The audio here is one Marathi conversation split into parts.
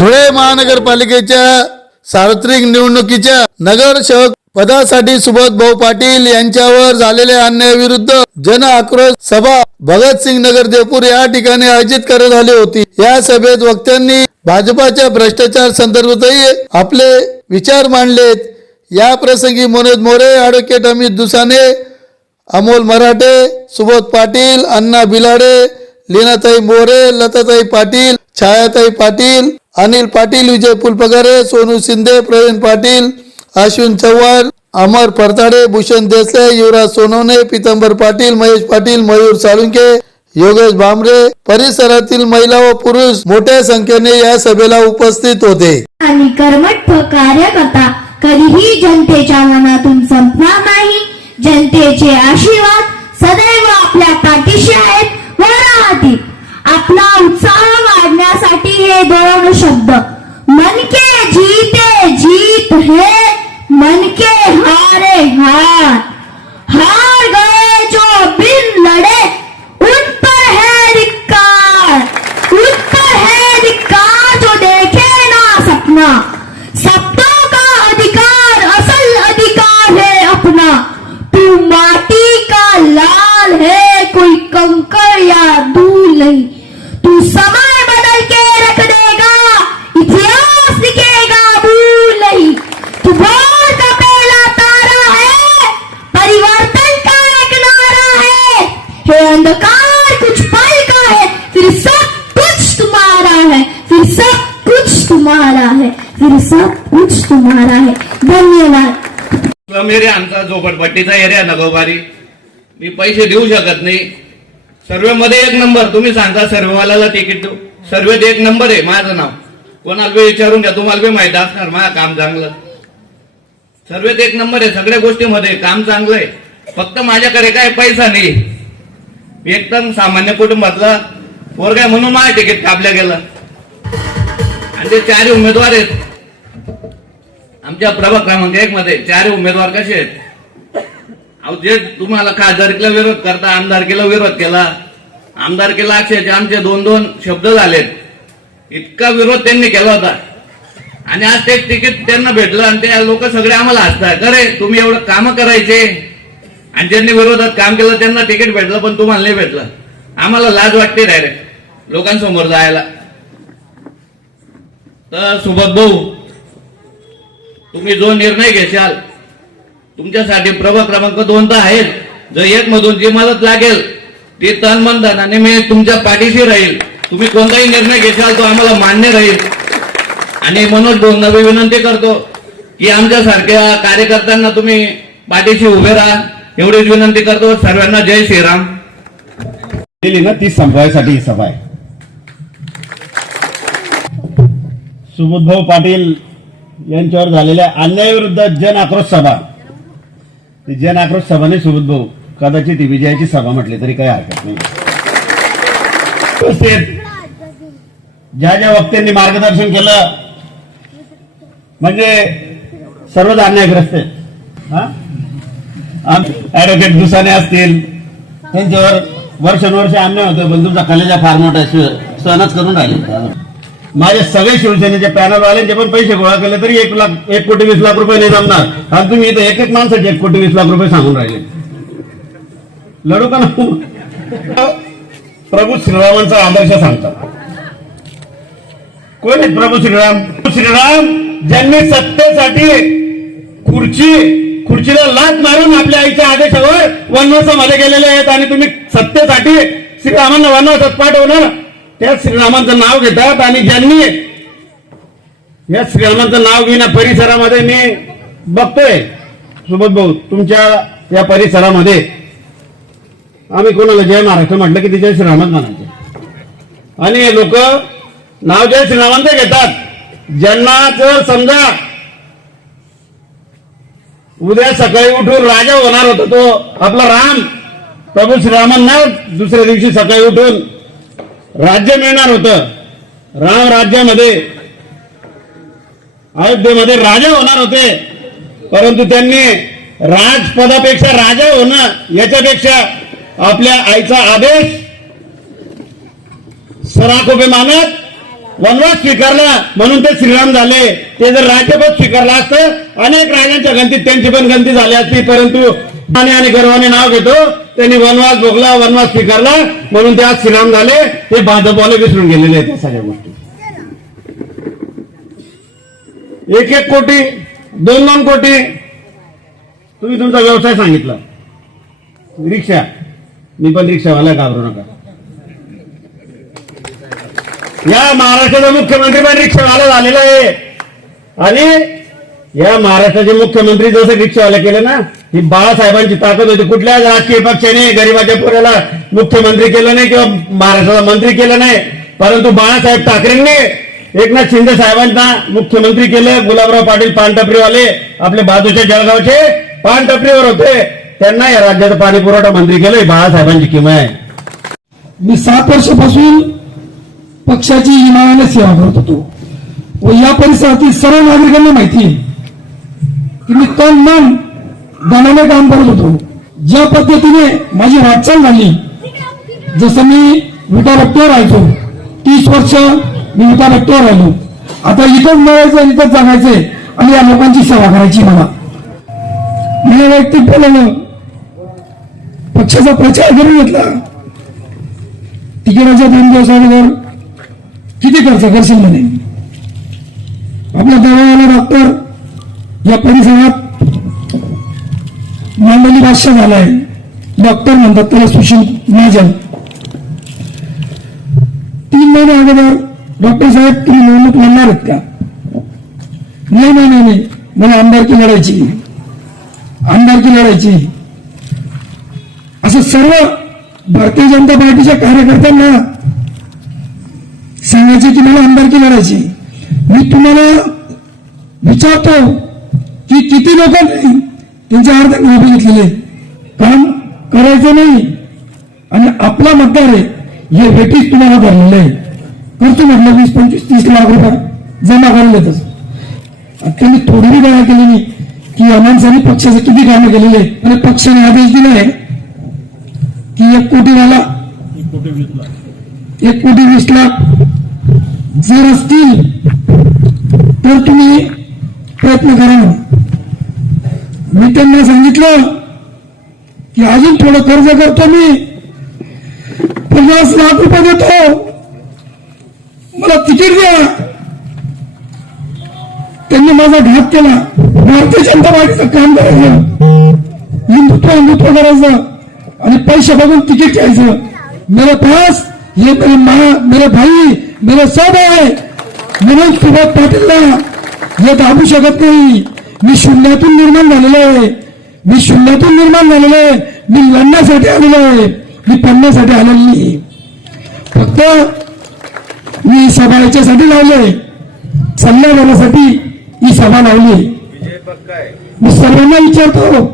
धुळे महानगरपालिकेच्या सार्वत्रिक निवडणुकीच्या नगरसेवक पदासाठी सुबोध भाऊ पाटील यांच्यावर झालेल्या अन्यायाविरुद्ध जन आक्रोश सभा भगतसिंग नगर जयपूर या ठिकाणी आयोजित करण्यात आली होती. या सभेत वक्त्यांनी भाजपाच्या भ्रष्टाचार संदर्भातही आपले विचार मांडलेत. या प्रसंगी मनोज मोरे ॲडव्होकेट अमित दुसाने अमोल मराठे सुबोध पाटील अण्णा बिलाडे लीनाताई मोरे लताताई पाटील छायाताई पाटील अनिल पाटील विजय फुलपगारे सोनू शिंदे प्रवीण पाटील अश्विन चव्हाण अमर परताडे भूषण देसाई युवराज सोनवणे पितंबर पाटील महेश पाटील मयूर साळुंके योगेश भामरे परिसरातील महिला व पुरुष मोठ्या संख्येने या सभेला उपस्थित होते. आणि कर्मठ कार्यकर्ता कधीही जनतेच्या मनातून संपणार नाही. जनतेचे आशीर्वाद अंधकार कुछ पल का है फिर सब कुछ तुम्हारा है फिर सब कुछ तुम्हारा है फिर सब कुछ तुम्हारा है। धन्यवाद। स्लम एरिया आमचा झोपडपट्टीचा एरिया नगोबारी मी पैसे देऊ शकत नाही. सर्वे मध्ये एक नंबर. तुम्ही सांगा सर्वेवाल्याला तिकीट देऊ. सर्वेत एक नंबर आहे माझं नाव. कोणाला बी विचारून घ्या तुम्हाला बी माहिती असणार माझं काम चांगलं. सर्वेत एक नंबर आहे. सगळ्या गोष्टीमध्ये काम चांगलं आहे. फक्त माझ्याकडे काय पैसा नाही. एकदम सामान्य कुटुंबातला पोरगा आहे म्हणून माझ्या तिकीट कापल्या गेलं. आणि ते चारही उमेदवार आहेत. आमच्या प्रभाग क्रमांक एक मध्ये चार उमेदवार कसे आहेत? अहो जे तुम्हाला खासदारकीला विरोध करता आमदारकीला विरोध केला आमदारकीला अक्षरशः आमचे दोन दोन शब्द झालेत. इतका विरोध त्यांनी केला होता. आणि आज ते तिकीट त्यांना भेटलं आणि ते लोक सगळे आम्हाला हसतात अरे तुम्ही एवढं काम करायचे? आणि ज्यांनी विरोधात काम केलं त्यांना तिकीट भेटलं पण तुम्हाला नाही भेटलं. आम्हाला लाज वाटते डायरेक्ट लोकांसमोर जायला. तर सुबोध भाऊ तुम्ही जो निर्णय घेशाल तुमच्यासाठी प्रभाग क्रमांक दोन तर आहेत. जर एक मधून जी मदत लागेल ती तन मन धनाने मी तुमच्या पाठीशी राहील. तुम्ही कोणताही निर्णय घेशाल तो आम्हाला मान्य राहील. आणि मनोज भाऊंना नवी विनंती करतो की आमच्यासारख्या कार्यकर्त्यांना तुम्ही पाठीशी उभे राहा. एवढीच विनंती करतो सर्वांना जय श्रीराम. दिली ना ती संपवायसाठी ही सभा आहे. सुबोधभाऊ पाटील यांच्यावर झालेल्या अन्यायाविरुद्ध जन आक्रोश सभा. ती जन आक्रोश सभा नाही सुबोधभाऊ कदाचित विजयाची सभा म्हटली तरी काही हरकत नाही. ज्या ज्या वक्त्यांनी मार्गदर्शन केलं म्हणजे सर्वच अन्यायग्रस्त आहेत. हा? ऍडव्होकेट दुसाने असतील. त्यांच्यावर वर्षानुवर्ष अन्याय होतो पण तुमचा कलेजा फार मोठा सहनच करून राहिले. माझे सगळे शिवसेनेचे पॅनलवाल्यांचे पण पैसे गोळा केले तरी एक लाख एक कोटी वीस लाख रुपये नाही जमणार. कारण तुम्ही इथं एक एक माणसाचे एक कोटी वीस लाख रुपये सांगून राहिले. लढू का नको? प्रभू श्रीरामांचा आदर्श सांगतात. कोण आहेत प्रभू श्रीराम? श्रीराम ज्यांनी सत्तेसाठी खुर्ची खुर्चीला लात मारून आपल्या आईच्या आदेशावर वनवासामध्ये गेलेले आहेत आणि तुम्ही सत्तेसाठी श्रीरामांना वनवासात पाठवलं त्या श्रीरामांचं नाव घेतात आणि ज्यांनी या श्रीरामांचं नाव घेण्या परिसरामध्ये मी बघतोय. सुबोध भाऊ तुमच्या या परिसरामध्ये आम्ही कोणाला जय महाराष्ट्र म्हटलं की तिच्या श्रीरामच म्हणायचे. आणि हे लोक नाव जय श्रीरामांचं घेतात. ज्यांना जर समजा उद्या सकाळी उठून राजा होणार होता तो आपला राम. प्रभू श्रीरामांना दुसऱ्या दिवशी सकाळी उठून राज्य मिळणार होतं. राम राज्यामध्ये अयोध्येमध्ये राजा होणार होते. परंतु त्यांनी राजपदापेक्षा राजा होणं याच्यापेक्षा आपल्या आईचा आदेश सराखोबे मानत वनवास स्वीकारला म्हणून ते श्रीराम झाले. ते जर राज्यपद स्वीकारला असतं अनेक राजांच्या गणतीत त्यांची पण गणती झाली असती परंतु आणि आणि गर्वाने नाव घेतो. त्यांनी वनवास भोगला वनवास स्वीकारला म्हणून ते आज श्रीराम झाले. ते भाजपवाले विसरून गेलेले आहेत या सगळ्या गोष्टी. एक एक कोटी दोन दोन कोटी. तुम्ही तुमचा व्यवसाय सांगितला. रिक्षा. मी पण रिक्षावाला घाबरू नका. या महाराष्ट्राचा मुख्यमंत्री पण रिक्षावाला झालेला आहे. आणि या महाराष्ट्राचे मुख्यमंत्री जसं रिक्षावाला केले ना ही बाळासाहेबांची ताकद होती. कुठल्या राजकीय पक्षाने गरीबाच्या पोराला मुख्यमंत्री केलं नाही किंवा महाराष्ट्राचा मंत्री केलं नाही परंतु बाळासाहेब ठाकरेंनी एकनाथ शिंदे साहेबांना मुख्यमंत्री केलं. गुलाबराव पाटील पानटपरीवाले आपले बाजूच्या जळगावचे पानटपरीवर होते. त्यांना या राज्याचा पाणी पुरवठा मंत्री केलं बाळासाहेबांची किंमत आहे. मी सात वर्षापासून पक्षाची इमानाने सेवा करत होतो. व या परिसरातील सर्व नागरिकांना माहिती की मी तन मन धनाने काम करत होतो. ज्या पद्धतीने माझी वाटचाल झाली जसं मी विटा भट्टीवर राहायचो तीस वर्ष मी विटा भट्टीवर राहिलो. आता इथंच मिळायचं इथंच जगायचंय आणि या लोकांची सेवा करायची मला. मी वैयक्तिक बोलवलं पक्षाचा प्रचार करून घेतला. तिकिटाच्या दोन दिवसानंतर किती खर्च करशील म्हणे? आपल्या दवाला डॉक्टर या परिसरात मांडली भाष्य झालाय. डॉक्टर म्हणतात त्याला सुशील महाजन. तीन महिने अगोदर डॉक्टर साहेब तुम्ही निवडणूक लढणार आहेत का? नाही नाही नाही नाही मला आमदारकी लढायची. आमदारकी लढायची. असं सर्व भारतीय जनता पार्टीच्या कार्यकर्त्यांना सांगायचे की मला आमदारकी लढायची मी तुम्हाला विचारतो की किती लोकांनी त्यांच्या अर्ध्याने उभे घेतलेले. काम करायचं नाही. आणि आपला मतदार आहे. हे वेटीस तुम्हाला धरलेलं आहे. करतो म्हटलं वीस पंचवीस तीस लाख रुपये जमा करायला येतच आणि त्यांनी थोडी बी गणना केली नाही. की या माणसाने पक्षाचे किती कामं केलेले आहे. आणि पक्षाने आदेश दिला आहे की एक कोटीवाला एक कोटी वीस लाख जर असतील तर तुम्ही प्रयत्न करा. मी त्यांना सांगितलं की अजून थोडं कर्ज करतो मी. पन्नास लाख रुपये देतो. मला तिकीट द्या. त्यांनी माझा घात केला. भारतीय जनता पार्टीचं काम करायचं. हिंदुत्व हिंदुत्व करायचं. आणि पैसे बघून तिकीट घ्यायचं. मेरे पास ये मेरे माँ मेरे भाई मेरे सब आहे म्हणून सुभाष पाटीलला हे दाबू शकत नाही। मी शून्यातून निर्माण झालेलो आहे. मी शून्यातून निर्माण झालेलो आहे. मी लढण्यासाठी आलेलो आहे. मी पडण्यासाठी आलेलो नाही. फक्त मी सभा याच्यासाठी लावले सल्ला देण्यासाठी ही सभा लावली मी सर्वांना विचारतो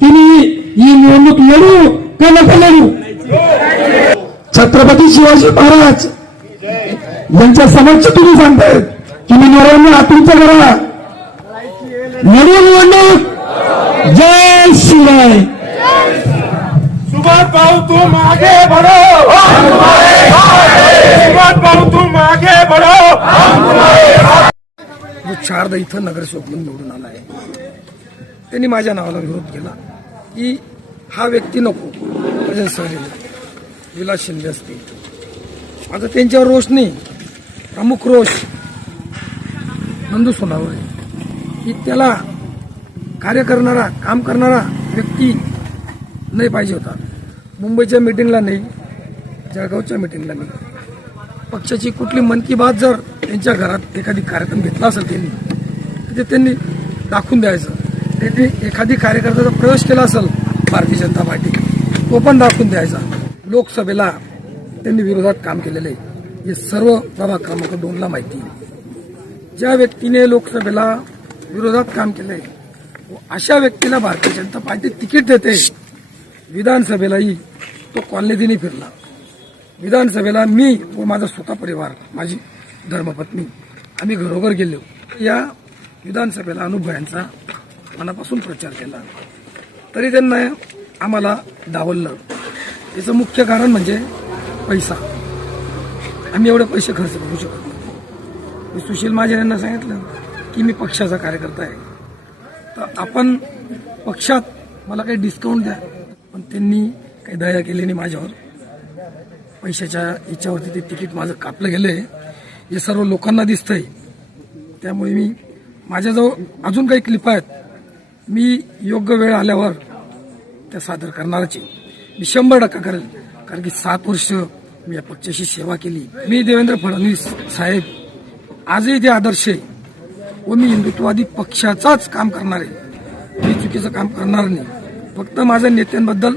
की मी ही निवडणूक लढू का नका लढू? छत्रपती शिवाजी महाराज यांच्या समक्ष तुम्ही सांगतायत की मी नवऱ्यांना आतुरचं करा निवडणूक जय शिवाय! सुभाष भाऊ तुम आगे बढ़ो! सुभाष भाऊ तुम आगे बढ़ो! जो चारदा इथं नगरसेवक म्हणून निवडून आला आहे त्यांनी माझ्या नावाला विरोध केला की हा व्यक्ती नको विलास शिंदे असतील. आता त्यांच्यावर रोष नाही. प्रमुख रोष नंदू सोनावळे की त्याला कार्य करणारा काम करणारा व्यक्ती नाही पाहिजे होता. मुंबईच्या मिटिंगला नाही जळगावच्या मिटिंगला नाही. पक्षाची कुठली मन की बात जर त्यांच्या घरात एखादी कार्यक्रम घेतला असेल त्यांनी तर ते त्यांनी दाखवून द्यायचं. त्यांनी एखादी कार्यकर्त्याचा प्रवेश केला असेल भारतीय जनता पार्टी तो पण दाखवून द्यायचा. लोकसभेला त्यांनी विरोधात काम केलेलं आहे. हे सर्व प्रभाग क्रमांक दोनला माहिती ज्या व्यक्तीने लोकसभेला विरोधात काम केलंय व अशा व्यक्तीला भारतीय जनता पार्टी तिकीट देते विधानसभेलाही तो कॉलनीतीने फिरला. विधानसभेला मी व माझा स्वतः परिवार माझी धर्मपत्नी आम्ही घरोघर गेलो. या विधानसभेला अनुभव यांचा मनापासून प्रचार केला. तरी त्यांना आम्हाला डावललं. याचं मुख्य कारण म्हणजे पैसा. आम्ही एवढे पैसे खर्च करू शकत नाही. मी सुशील महाजन यांना सांगितलं की मी पक्षाचा कार्यकर्ता आहे. तर आपण पक्षात मला काही डिस्काउंट द्या. पण त्यांनी काही दया केली नाही माझ्यावर. पैशाच्या याच्यावरती ते तिकीट माझं कापलं गेलं आहे हे सर्व लोकांना दिसतंय. त्यामुळे मी माझ्याजवळ अजून काही क्लिप आहेत. मी योग्य वेळ आल्यावर त्या सादर करणाराची मी शंभर टक्का करेल. कारण की सात वर्ष मी या पक्षाची सेवा केली. मी देवेंद्र फडणवीस साहेब. आजही ते आदर्श आहे. व मी हिंदुत्ववादी पक्षाचाच काम करणार आहे. मी चुकीचं काम करणार नाही. फक्त माझ्या नेत्यांबद्दल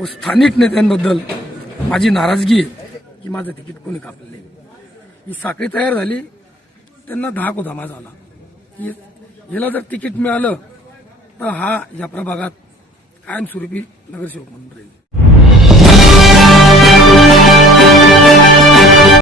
व स्थानिक नेत्यांबद्दल माझी नाराजगी आहे की माझं तिकीट कोणी कापलं नाही ही साखळी तयार झाली. त्यांना धाक होता माझा आला. की याला जर तिकीट मिळालं तर हा या प्रभागात कायमस्वरूपी नगरसेवक म्हणून राहील.